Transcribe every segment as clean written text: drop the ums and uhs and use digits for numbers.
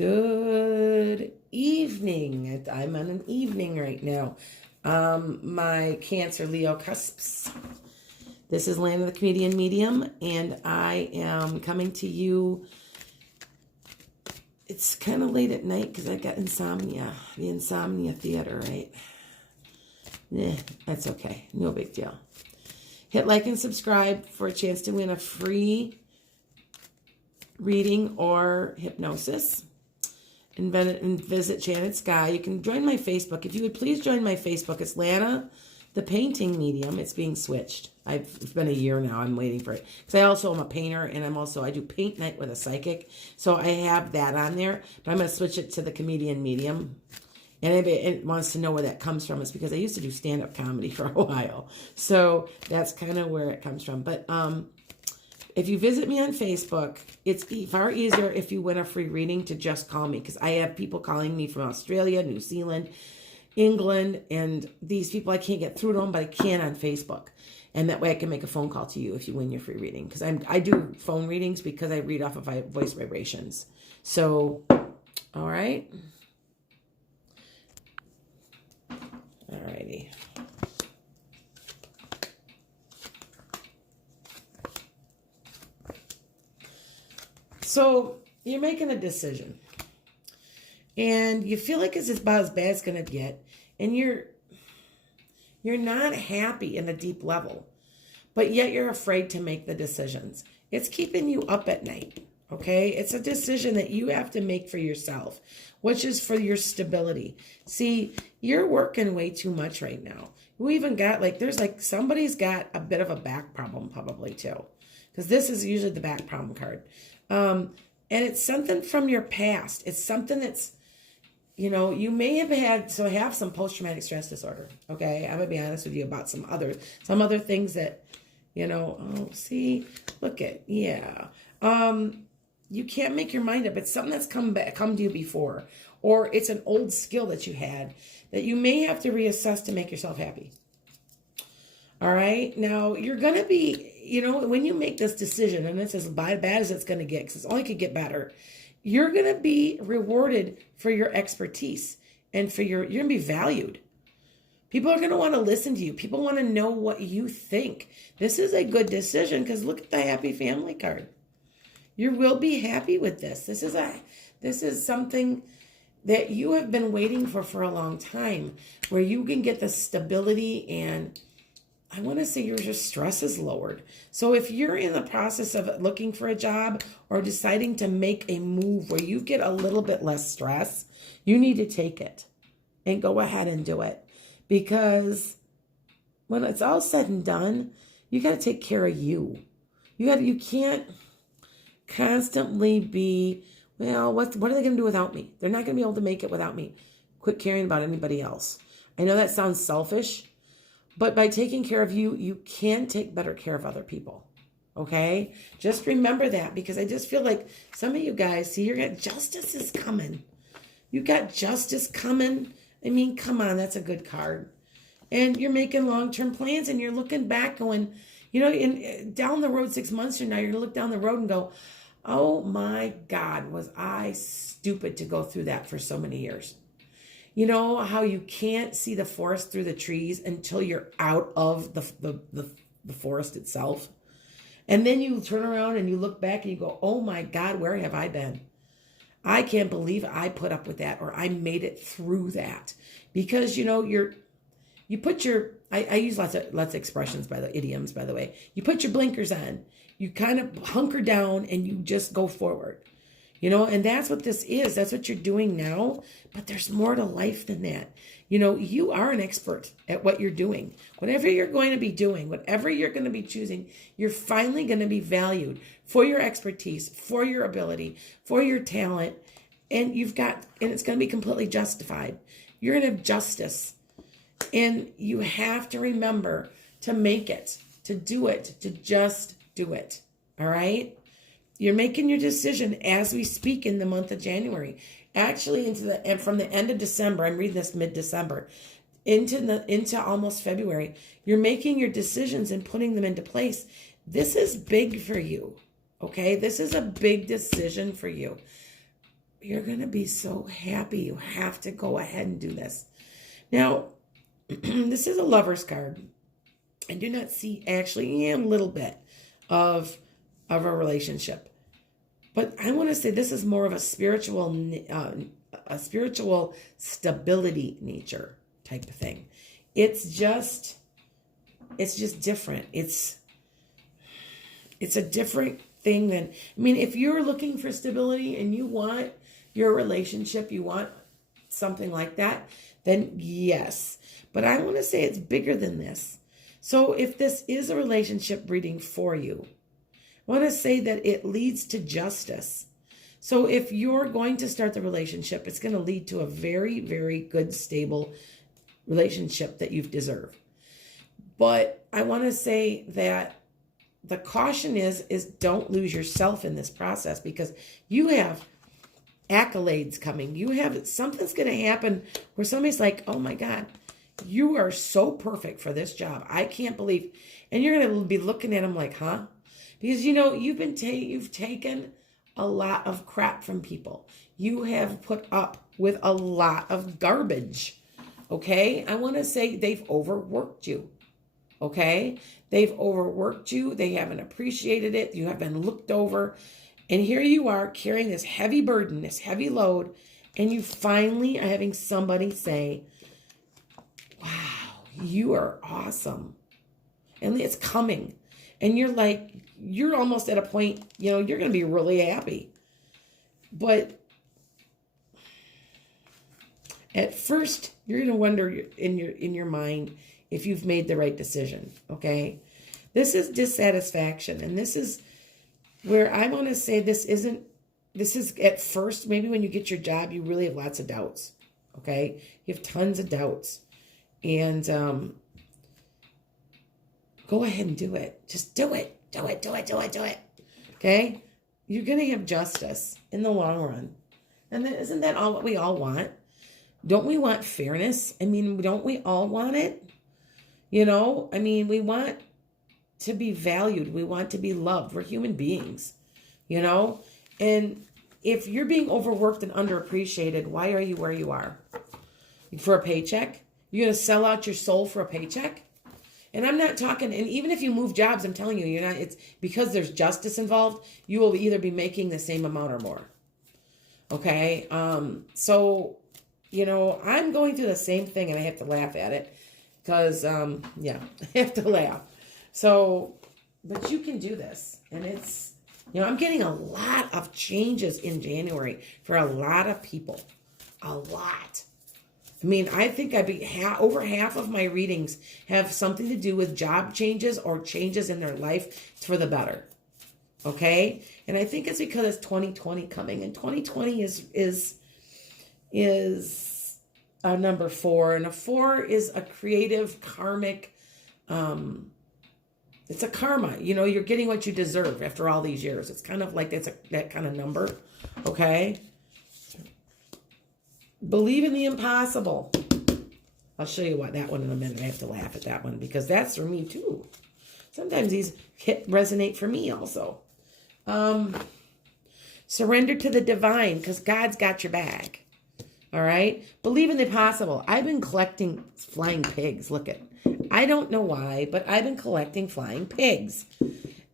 Good evening. I'm on an evening right now. My Cancer Leo Cusps. This is Land of the Comedian Medium, and I am coming to you. It's kind of late at night because I got insomnia. The insomnia theater, right? That's okay. No big deal. Hit like and subscribe for a chance to win a free reading or hypnosis. And visit Janet Sky. You can join my Facebook. If you would please join my Facebook. It's Lana, the painting medium. It's being switched. It's been a year now. I'm waiting for it. Because I also am a painter, and I do paint night with a psychic. So I have that on there. But I'm going to switch it to the comedian medium. And if it wants to know where that comes from, it's because I used to do stand-up comedy for a while. So that's kind of where it comes from. But if you visit me on Facebook, it's far easier if you win a free reading to just call me, because I have people calling me from Australia, New Zealand, England, and these people, I can't get through to them, but I can on Facebook. And that way I can make a phone call to you if you win your free reading, because I do phone readings because I read off of voice vibrations. So, all right. All righty. So you're making a decision, and you feel like it's about as bad as it's going to get, and you're not happy in a deep level, but yet you're afraid to make the decisions. It's keeping you up at night, okay? It's a decision that you have to make for yourself, which is for your stability. See, you're working way too much right now. We even got, somebody's got a bit of a back problem probably too, because this is usually the back problem card. And it's something from your past. It's something that's, you may have have some post-traumatic stress disorder. Okay. I'm gonna be honest with you about some other things that, you can't make your mind up. It's something that's come to you before, or it's an old skill that you had that you may have to reassess to make yourself happy. All right. Now you're going to be, when you make this decision, and it's as bad as it's going to get, because it only could get better, you're going to be rewarded for your expertise and you're going to be valued. People are going to want to listen to you. People want to know what you think. This is a good decision, because look at the happy family card. You will be happy with this. This is something that you have been waiting for a long time, where you can get the stability, and I want to say your stress is lowered. So if you're in the process of looking for a job or deciding to make a move where you get a little bit less stress, you need to take it and go ahead and do it. Because when it's all said and done, you got to take care of you. You can't constantly be, well, what are they going to do without me? They're not going to be able to make it without me. Quit caring about anybody else. I know that sounds selfish, but by taking care of you, you can take better care of other people. Okay? Just remember that, because I just feel like some of you guys, see, justice is coming. You got justice coming. I mean, come on, that's a good card. And you're making long-term plans, and you're looking back going, down the road 6 months from now, you're going to look down the road and go, oh my God, was I stupid to go through that for so many years? You know how you can't see the forest through the trees until you're out of the forest itself? And then you turn around and you look back and you go, oh my God, where have I been? I can't believe I put up with that, or I made it through that. Because, you put your, I use lots of expressions, idioms, by the way. You put your blinkers on, you kind of hunker down, and you just go forward. And that's what this is. That's what you're doing now. But there's more to life than that. You are an expert at what you're doing. Whatever you're going to be doing, whatever you're going to be choosing, you're finally going to be valued for your expertise, for your ability, for your talent. And it's going to be completely justified. You're going to have justice. And you have to remember to make it, to do it, to just do it. All right? You're making your decision as we speak in the month of January. Actually, from the end of December, I'm reading this mid-December, into almost February, you're making your decisions and putting them into place. This is big for you, okay? This is a big decision for you. you're going to be so happy. You have to go ahead and do this. Now, this is a lover's card. I do not see actually a little bit of a relationship. But I want to say this is more of a spiritual stability nature type of thing. It's just different. It's a different thing than, I mean, if you're looking for stability and you want your relationship, you want something like that, then yes. But I want to say it's bigger than this. So if this is a relationship reading for you, I want to say that it leads to justice. So if you're going to start the relationship, it's going to lead to a very, very good, stable relationship that you deserve. But I want to say that the caution is don't lose yourself in this process, because you have accolades coming. You have something's going to happen where somebody's like, oh my God, you are so perfect for this job. I can't believe, and you're going to be looking at them like, huh? Because, you know, you've taken a lot of crap from people. You have put up with a lot of garbage. Okay? I want to say they've overworked you. Okay? They've overworked you. They haven't appreciated it. You have been looked over. And here you are carrying this heavy burden, this heavy load. And you finally are having somebody say, wow, you are awesome. And it's coming. And you're like, you're almost at a point, you know, you're going to be really happy. But at first, you're going to wonder in your mind if you've made the right decision, okay? This is dissatisfaction. And this is where I want to say this is at first, maybe when you get your job, you really have lots of doubts, okay? You have tons of doubts. And go ahead and do it. Just do it. Do it. Okay? You're going to have justice in the long run. And isn't that all what we all want? Don't we want fairness? I mean, don't we all want it? You know, I mean, we want to be valued. We want to be loved. We're human beings, you know? And if you're being overworked and underappreciated, why are you where you are? For a paycheck? You're going to sell out your soul for a paycheck? And I'm not talking, and even if you move jobs, I'm telling you, you're not, it's because there's justice involved, you will either be making the same amount or more. Okay? So, you know, I'm going through the same thing and I have to laugh at it because, yeah, I have to laugh. So, but you can do this. And it's, you know, I'm getting a lot of changes in January for a lot of people. A lot. I mean, I think over half of my readings have something to do with job changes or changes in their life for the better. Okay? And I think it's because it's 2020 coming. And 2020 is a number 4. And a 4 is a creative, karmic, it's a karma. You know, you're getting what you deserve after all these years. It's kind of like that kind of number. Okay? Believe in the impossible. I'll show you what that one in a minute. I have to laugh at that one because that's for me too. Sometimes these resonate for me also. Surrender to the divine because God's got your back. All right? Believe in the possible. I've been collecting flying pigs. Look at, I don't know why, but I've been collecting flying pigs.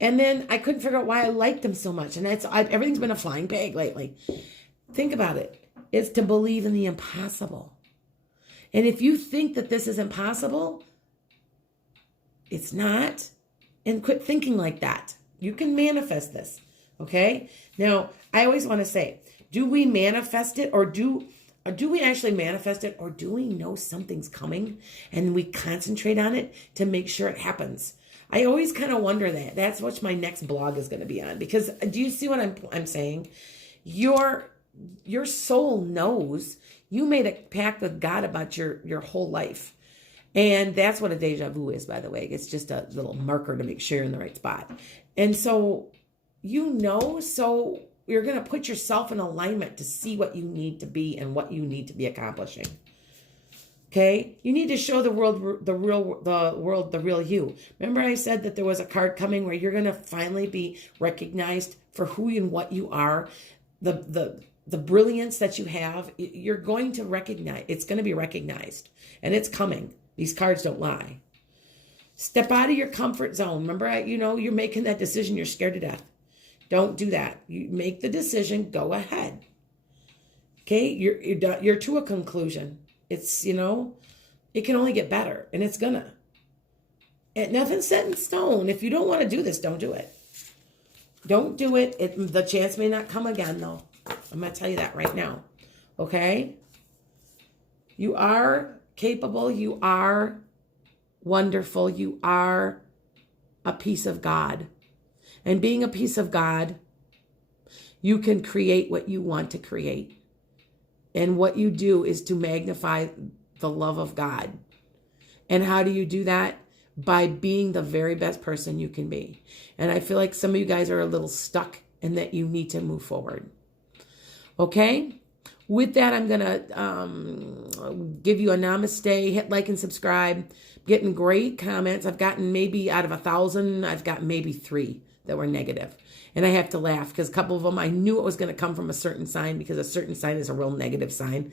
And then I couldn't figure out why I liked them so much. And everything's been a flying pig lately. Think about it. It's to believe in the impossible. And if you think that this is impossible, it's not. And quit thinking like that. You can manifest this. Okay? Now, I always want to say, do we manifest it or do we actually manifest it, or do we know something's coming and we concentrate on it to make sure it happens? I always kind of wonder that. That's what my next blog is going to be on. Because do you see what I'm saying? Your soul knows you made a pact with God about your whole life. And that's what a deja vu is, by the way. It's just a little marker to make sure you're in the right spot. And so, you know, so you're going to put yourself in alignment to see what you need to be and what you need to be accomplishing. Okay? You need to show the world the real you. Remember I said that there was a card coming where you're going to finally be recognized for who and what you are. The the brilliance that you have, you're going to recognize, it's going to be recognized, and it's coming. These cards don't lie. Step out of your comfort zone. Remember, you're making that decision. You're scared to death. Don't do that. You make the decision. Go ahead. Okay, you're to a conclusion. It's, it can only get better, and it's gonna. And nothing's set in stone. If you don't want to do this, don't do it. Don't do it. The chance may not come again, though. I'm going to tell you that right now. Okay? You are capable. You are wonderful. You are a piece of God. And being a piece of God, you can create what you want to create. And what you do is to magnify the love of God. And how do you do that? By being the very best person you can be. And I feel like some of you guys are a little stuck and that you need to move forward. Okay? With that, I'm going to give you a namaste. Hit like and subscribe. Getting great comments. I've gotten maybe out of 1,000, I've got maybe 3 that were negative. And I have to laugh because a couple of them, I knew it was going to come from a certain sign because a certain sign is a real negative sign.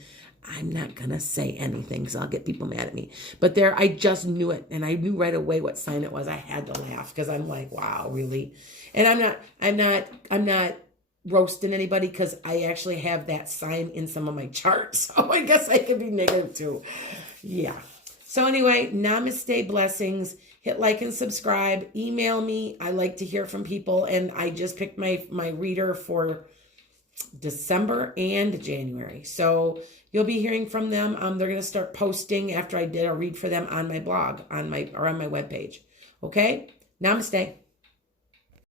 I'm not going to say anything because I'll get people mad at me. But I just knew it. And I knew right away what sign it was. I had to laugh because I'm like, wow, really? And I'm not roasting anybody because I actually have that sign in some of my charts. So I guess I could be negative too. Yeah. So anyway, namaste, blessings. Hit like and subscribe. Email me. I like to hear from people. And I just picked my reader for December and January. So you'll be hearing from them. They're going to start posting after I did a read for them on my blog, on my webpage. Okay? Namaste.